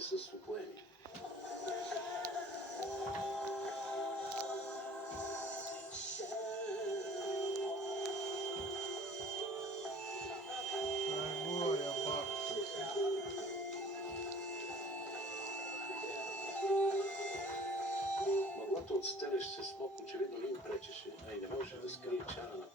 срещи с опоеми. Его, я бабка. Мъглата от стелещ се смок очевидно не им пречеше, а и не можеше да скрие чара на